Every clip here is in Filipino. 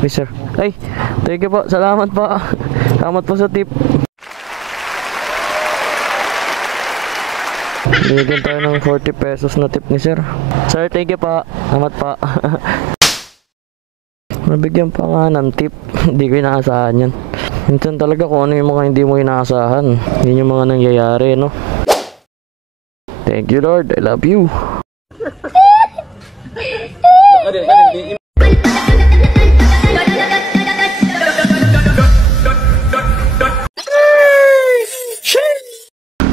Yes, sir. Ay, thank you po. Salamat po. Salamat po sa tip. Bigyan tayo ng 40 pesos na tip ni sir. Sir, thank you po. Salamat po. Nabigyan pa nga ng tip. Hindi ko inaasahan yan. Minsan talaga kung ano yung mga hindi mo inaasahan. Yun yung mga nangyayari, no? Thank you, Lord. I love you.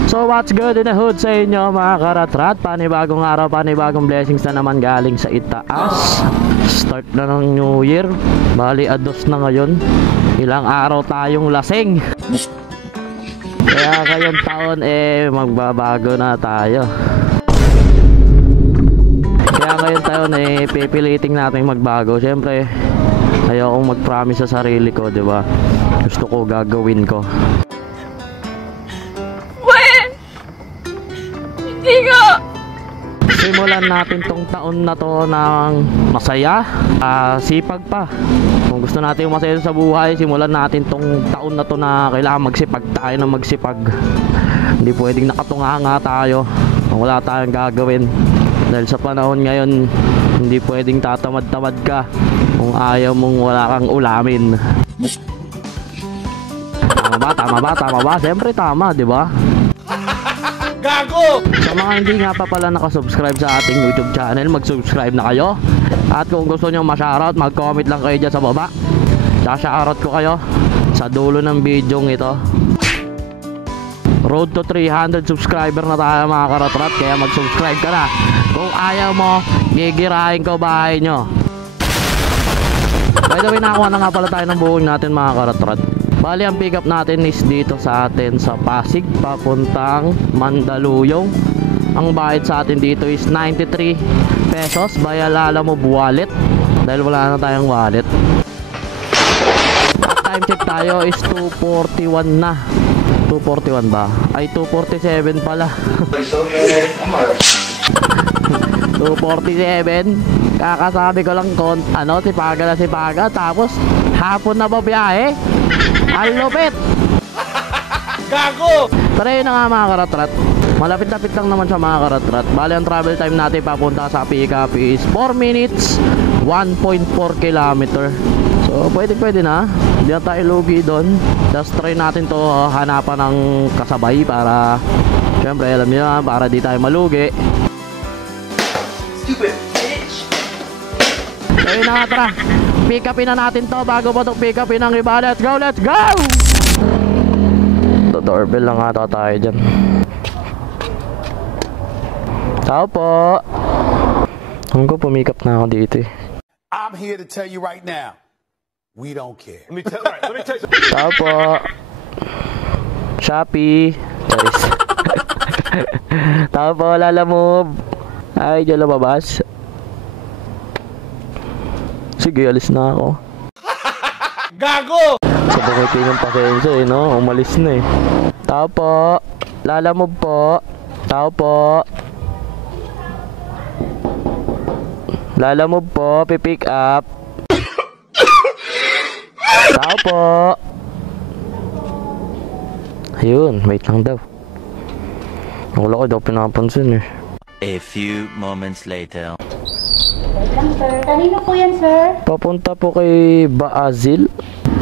So what's good in the hood sa inyo mga karatrat? Panibagong araw, panibagong blessings na naman galing sa itaas. Start na ng New Year. Bali ados na ngayon. Ilang araw tayong lasing. Kaya ngayong taon magbabago na tayo. Kaya ngayon taon pipiliting natin magbago. Siyempre ayokong mag-promise sa sarili ko, di ba? Gusto ko gagawin ko. Simulan natin tong taon na to ng masaya, sipag pa. Kung gusto natin masaya sa buhay, simulan natin tong taon na to na kailangan magsipag tayo na magsipag. Hindi pwedeng nakatunganga tayo kung wala tayong gagawin. Dahil sa panahon ngayon, hindi pwedeng tatamad-tamad ka kung ayaw mong wala kang ulamin. Tama ba? Tama ba? Tama ba? Siyempre tama, di ba? Gago! Sa mga hindi nga pa pala nakasubscribe sa ating YouTube channel, mag-subscribe na kayo. At kung gusto nyo ma-shoutout, mag-comment lang kayo dyan sa baba. Shoutout ko kayo sa dulo ng video ito. Road to 300 subscriber na tayo mga karatrat. Kaya mag-subscribe ka na. Kung ayaw mo, gigirahin ko bahay nyo. By the way, nakakuha na nga pala tayo ng buhong natin mga karatrat. Bali ang pick up natin is dito sa atin sa Pasig papuntang Mandaluyong. Ang bayad sa atin dito is 93 pesos via Lalamove wallet dahil wala na tayong wallet. At time check tayo is 2:41 na. 2:41 ba? Ay 2:47 pala. 2:47. Kakasabi ko lang sipaga na sipaga tapos hapon na ba biyahe? Ang lupit! Gago! Pero yun na nga mga karatrat. Malapit-lapit lang naman sa mga karatrat. Bali ang travel time natin papunta sa pick-up is 4 minutes 1.4 kilometer. So pwede na. Hindi na tayo lugi doon. Just try natin to hanapan ng kasabay para syempre alam nyo na, para di tayo malugi. Stupid bitch! Ayun na nga, tara. Pick upin na natin to bago pa itong pick upin ng iba. Let's go, let's go! Doorbell lang ata tayo dyan. Tao po. Hanggang ko pumikap na ako dito eh. I'm here to tell you right now, we don't care. Let me tell you. Tao po. Shopee. Charis. Tao po, Lalamove. Ay, dyan lumabas. Sige, alis na ako. Gago! Sabagay kayo ng pasensya eh, no? Umalis na eh. Tao po. Lalamove po. Tao po. Lalamove po. Pipick up. Tao po. Ayun, wait lang daw. Wala ko daw pinapansin eh. A few moments later. Wait lang, sir. Kanino po yan, sir? Papunta po kay Baazil.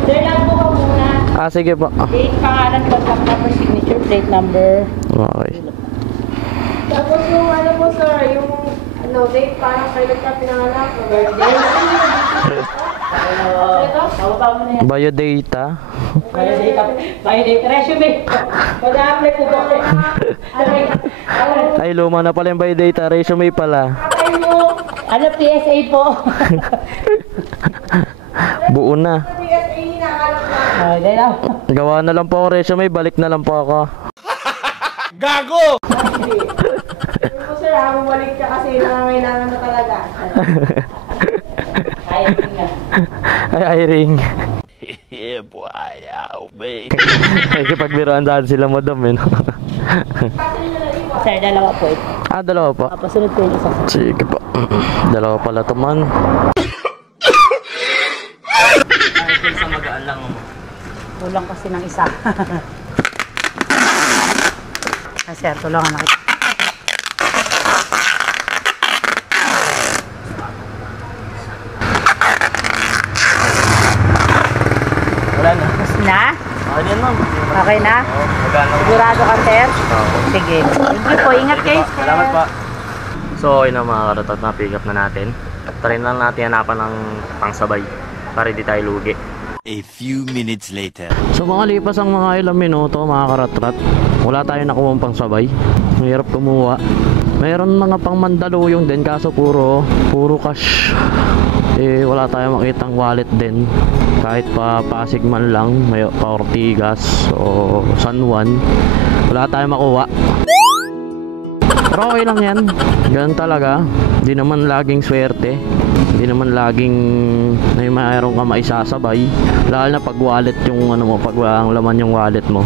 Sir, lang po ka muna. Sige po. Date, pangalan, contact number, signature, plate number. Okay. Tapos yung po sir, yung date, parang kailan ka pinanganak, birthday. Ito? Bababa mo na yan. Biodata. Biodata, resume. Pag-apply po ba? Ay, luma na pala yung biodata. Resume pala. Patay mo. Ano, PSA po? Buo na. PSA hinahanap na. Ay, dahil ako. Gawa na lang po ako resume. Balik na lang po ako. Gago! Yung po sir, bumalik ka kasi nangangailangan na talaga. Kaya rin nga. Ay, ring. Yeah, boy. Ow, babe. Ay, pagbiroan daan sila madam eh. No? Sir, dalawa po ito. Dalawa po. Pasunod ko yung isa. Sige po. Dalawa pala to man. Ay, sa magaan lang mo. Kulang kasi ng isa. Ay, sir, tulungan na kita. Wala na. Tapos na? Okay yan, ma'am. Okay na? Oo, magaan lang. Sigurado ka, sir? Oo. Sige. Thank you po. Ingat kayo, sir. Salamat pa. So, okay na mga karatot, na pick up na natin. Try lang natin hanapan ng pangsabay para di tayo lugi. A few minutes later. So mga lipas ang mga ilang minuto mga karatrat, wala tayong nakuha pangsabay. Mahirap kumuha. Mayroon mga pang Mandaluyong din kaso puro cash. Eh wala tayong makitang wallet din. Kahit pa Pasig man lang, may pa Ortigas o San Juan, wala tayong makuha. Pero okay lang yan. Ganun talaga. Di naman laging swerte. Hindi naman laging may mayroon ka maisasabay. Lalo na pag wallet yung ano mo, pag ang laman yung wallet mo.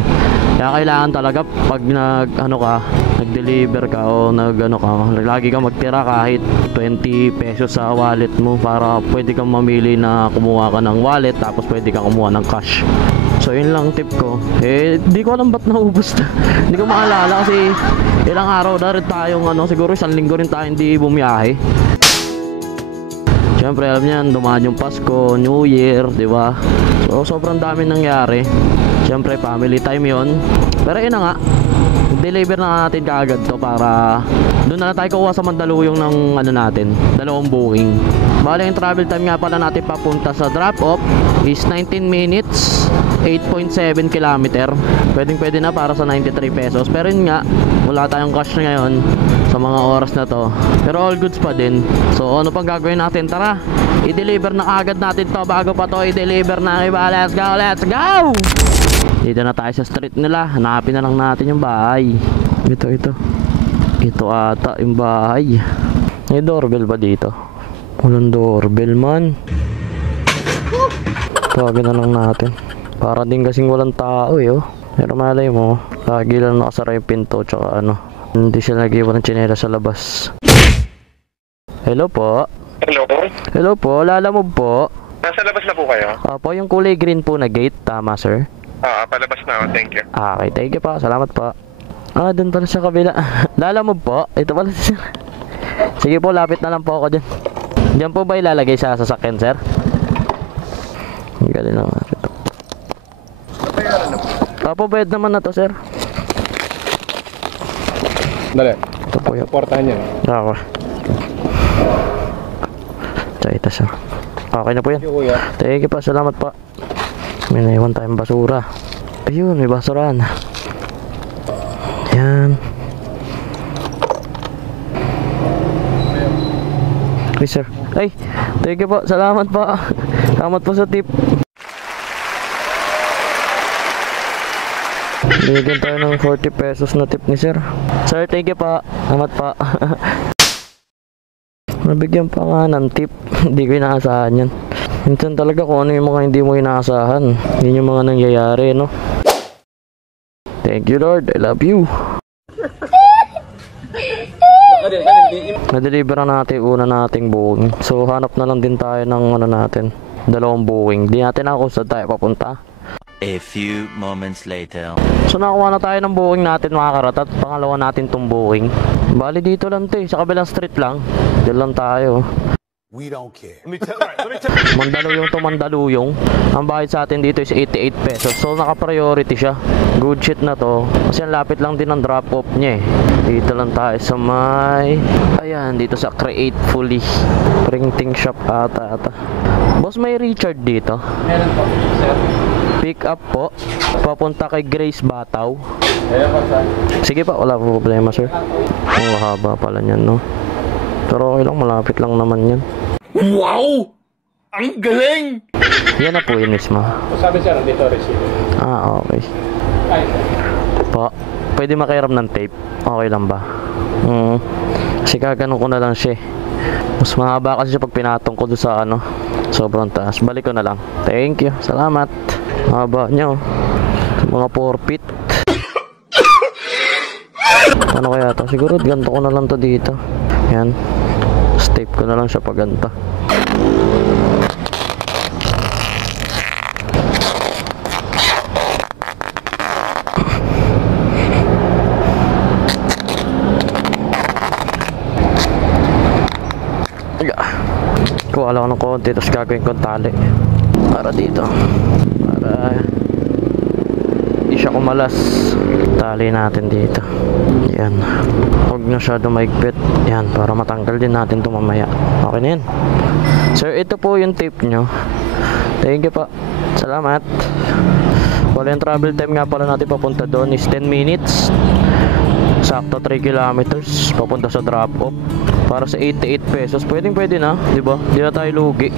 Kaya kailangan talaga pag nag-deliver ka o lagi kang magtira kahit 20 pesos sa wallet mo para pwede kang mamili na kumuha ka ng wallet tapos pwede kang kumuha ng cash. So yun lang tip ko. Eh di ko alam ba't naubos na. Hindi ko maalala kasi ilang araw na rin tayong siguro isang linggo rin tayo hindi bumiyahe. Siyempre alam niyan, dumaan yung Pasko, New Year, di ba? So sobrang dami nangyari. Siyempre family time yon. Pero yun na nga, deliver na natin kaagad to para doon na tayo kukuha sa Mandaluyong ng natin, 2 booking. Bale yung travel time nga pala natin papunta sa drop off is 19 minutes, 8.7 km. Pwede na para sa 93 pesos. Pero yun nga, wala tayong cash na ngayon sa mga oras na to. Pero all goods pa din. So ano pang gagawin natin? Tara, i-deliver na kaagad natin to bago pa to i-deliver na iba. Let's go, let's go! Dito na tayo sa street nila. Hanapin na lang natin yung bahay. Ito ata yung bahay. May doorbell ba dito? Walang doorbell man. Tawagin na lang natin. Para din kasing walang tao oh. Pero malay mo, lagi lang nakasara yung pinto tsaka hindi siya nag-iwan ng tsinela sa labas. Hello po. Hello? Hello po, lalamove po. Nasa labas na po kayo? Opo, yung kulay green po na gate, tama sir? Palabas na ako, thank you. Okay, thank you po, salamat po. Doon pala sa kabila. Lalamove po, ito pala sir. Sige po, lapit na lang po ako dyan. Diyan po ba ilalagay sa sasakyan sir? Galing naman ito. Opo, bayad naman na to sir. Dali. Ito po yun. Supportahan niya. Ako. Tsaka ito sir. Okay na po yan. Kuya. Thank you pa, salamat pa. May naiwan tayong basura. Ayun, may basurahan. Yan. Hey sir. Ay, thank you po, salamat po. Salamat po sa tip. Binigyan tayo ng 40 pesos na tip ni sir. Sir, thank you pa. Salamat pa. Nabigyan pa nga ng tip. Hindi ko inaasahan yan. Minsan talaga kung ano yung mga hindi mo inaasahan. Yun yung mga nangyayari, no? Thank you Lord, I love you. Na-deliver na natin una nating booking. So hanap na lang din tayo ng natin, 2 booking. Di natin ako saan tayo papunta. A few moments later. So nakuha na tayo ng booking natin mga karatat. Pangalawa natin tong booking. Bali dito lang to sa kabilang street lang. Dito lang tayo. We don't care. Let me tell you. Mandaluyong to Mandaluyong. Ang bayad sa atin dito is 88 pesos. So naka-priority siya. Good shit na to. Kasi ang lapit lang din ng drop off niya eh. Dito lang tayo sa may... Ayan, dito sa Createfully printing shop ata. Boss, may Richard dito? Meron po, sir. Pick up po. Papunta kay Grace Bataw. Meron po, sir. Sige pa, wala po problema sir. Ang haba pala niyan no. Pero okay lang, malapit lang naman yan. Wow! Ang galing! Yan na po yun mismo. Sabi sir, dito receipt. Okay. Ay, sir. Po, pwede makiram ng tape. Okay lang ba? Kasi kaganon ko na lang siya. Mas mahaba kasi siya pag pinatong ko doon sa sobrang taas. Balik ko na lang. Thank you. Salamat. Haba niya oh. Mga 4 feet. Ano kaya to? Siguro ganito ko na lang to dito. Yan. Tape ko na lang siya pag ganito. Yeah. Kuha lang ako ng konti, tapos gagawin kong tali. Para dito. Para hindi siya kumalas. Tali natin dito. Yan. Huwag na siya dumaigpit. Yan, para matanggal din natin ito mamaya. Okay na yan. Sir, ito po yung tape nyo. Thank you po. Salamat. Wala yung travel time nga pala natin papunta doon is 10 minutes. Sakto 3 kilometers papunta sa drop off. Para sa 88 pesos. Pwede na, di ba? Di na tayo lugi.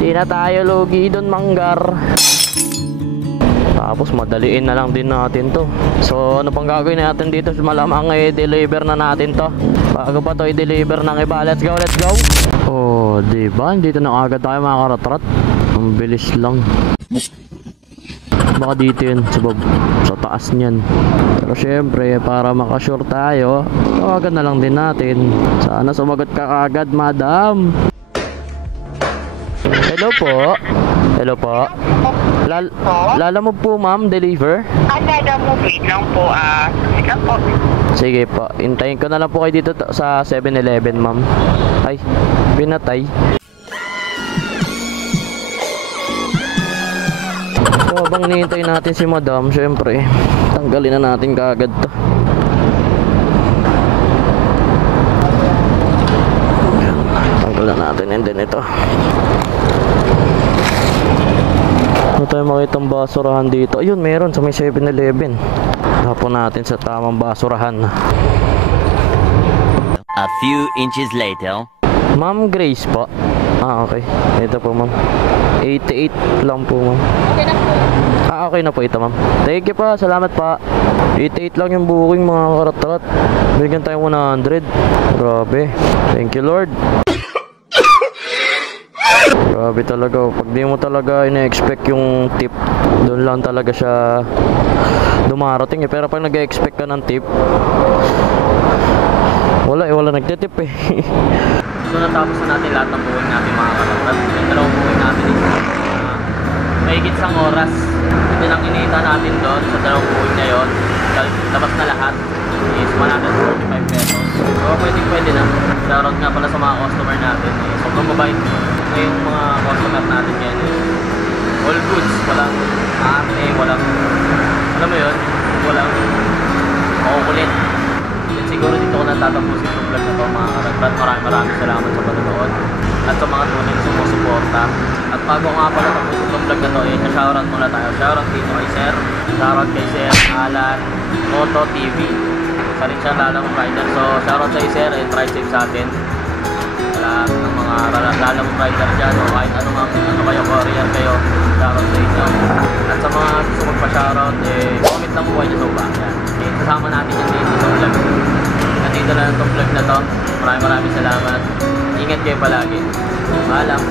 Di na tayo lugi doon, manggar. Tapos madaliin na lang din natin to. So ano pang gagawin natin dito? Malamang i-deliver na natin to. Bago pa to i-deliver ng iba. Let's go, let's go. Oh, di ba? Dito na agad tayo mga karatrat. Ang bilis lang. Baka dito yun sa taas niyan. Pero syempre para makasure tayo, tawagan na lang din natin. Sana sumagot ka kagad, madam. Hello po. Hello po. Lala mo po ma'am, deliver? Lala mo, wait lang po. Sige po. Sige po, hintayin ko na lang po kayo dito sa 7-Eleven ma'am. Ay, pinatay. So habang nihintay natin si madam, syempre tanggalin na natin kaagad to. Tanggalan natin and then ito. Ano tayo makitang basurahan dito? Ayun, meron sa may 7-Eleven. Hapon natin sa tamang basurahan. A few inches later. Ma'am Grace po. Okay. Ito po ma'am. 88 lang po ma'am. Okay na po. Okay na po ito ma'am. Thank you po. Salamat pa. 88 lang yung booking mga karat-karat. Bigyan tayo 100. Grabe. Thank you Lord. Grabe talaga. Pag di mo talaga ina-expect yung tip, doon lang talaga siya dumarating eh. Pero pag nag-expect ka ng tip, wala nagtitip eh. So natapos na natin lahat ng buhay natin mga karatrat. Yung dalawang buhay natin is mahigit isang oras. Ito lang iniita natin doon sa dalawang buhay na yun. Labas na lahat is 145 pesos. So pwede na. Shoutout nga pala sa mga customer natin. Sobrang mabait. Yung mga customer natin yan is all goods. Walang arte, walang alam mo yun, walang makukulit. Siguro dito ko natatapusin yung vlog na to mga karatrat. Maraming salamat sa panonood at sa mga tunay na sumusuporta. At bago nga pala tapusin yung vlog na to shoutout muna tayo. Shoutout dito kay Sir, shoutout kay Sir Alan Moto TV. Isa rin siyang lalang rider. So shoutout sa Sir, try safe sa atin. Lahat ng mga lalang rider dyan o kahit ano kayo, courier kayo, shoutout sa inyo. At sa mga gusto magpa-shoutout comment lang po kayo sa baba. Kasama natin yan dito sa vlog. Nandito na itong vlog na to. Maraming salamat. Ingat kayo palagi. Paalam.